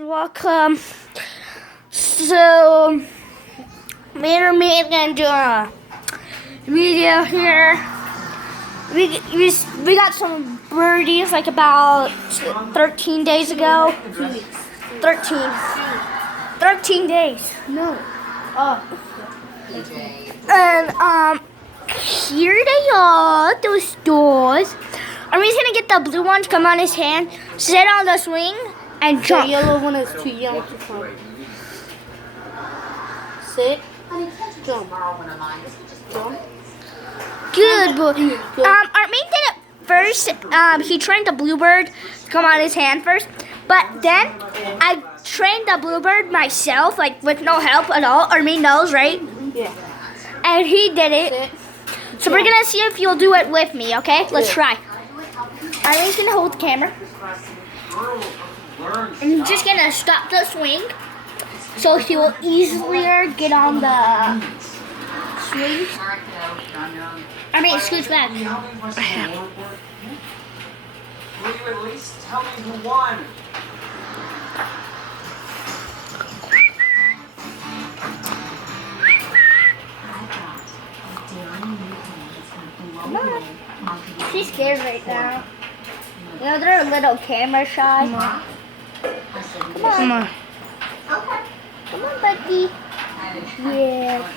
welcome. So, me and me are gonna do a video here. We got some birdies like about 13 days ago. 13 days. No. And here they are, those doors. Armin's gonna get the blue one to come on his hand, sit on the swing, and The jump. yellow one is too young to come. Sit. Jump. Jump. Good boy. Armin did it first. He trained the bluebird to come on his hand first, but then I trained the bluebird myself, like with no help at all. Armin knows, right? Yeah. And he did it. Sit. So we're gonna see if you'll do it with me, okay? Let's try. Armin's gonna hold the camera. And he's just gonna stop the swing so he will easier get on the swing. Armin, scooch back. Will you at least tell me who won? She's scared right now. You know, they're a little camera shy. Come on. Come on. Come on, Becky. Yeah.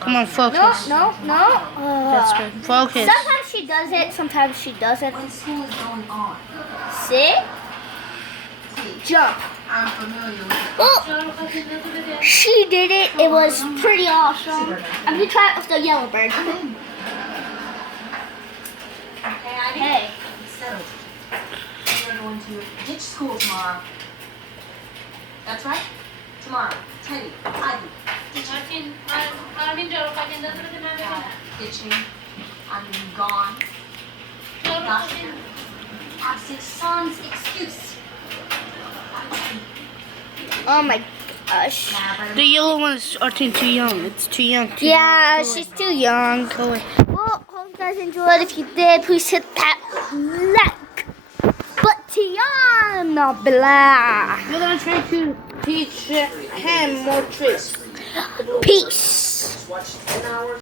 Come on, focus. No. That's good. Focus. Sometimes she does it, sometimes she doesn't. When school is going on. Sit. Jump. I'm familiar with Oh, she did it. It was pretty awesome. I'm gonna try it with the yellow bird. Hey. settled. We're going to ditch school tomorrow. That's right? Tomorrow. Teddy, Ivy. Ditching. I'm gone. Absent son's excuse. Oh my gosh. The yellow one is too young. It's too young. Yeah, she's too young. Go away. Well, hope you guys enjoyed. If you did, please hit that like button below. We're gonna try to teach him more tricks. Peace. Watch 10 hours.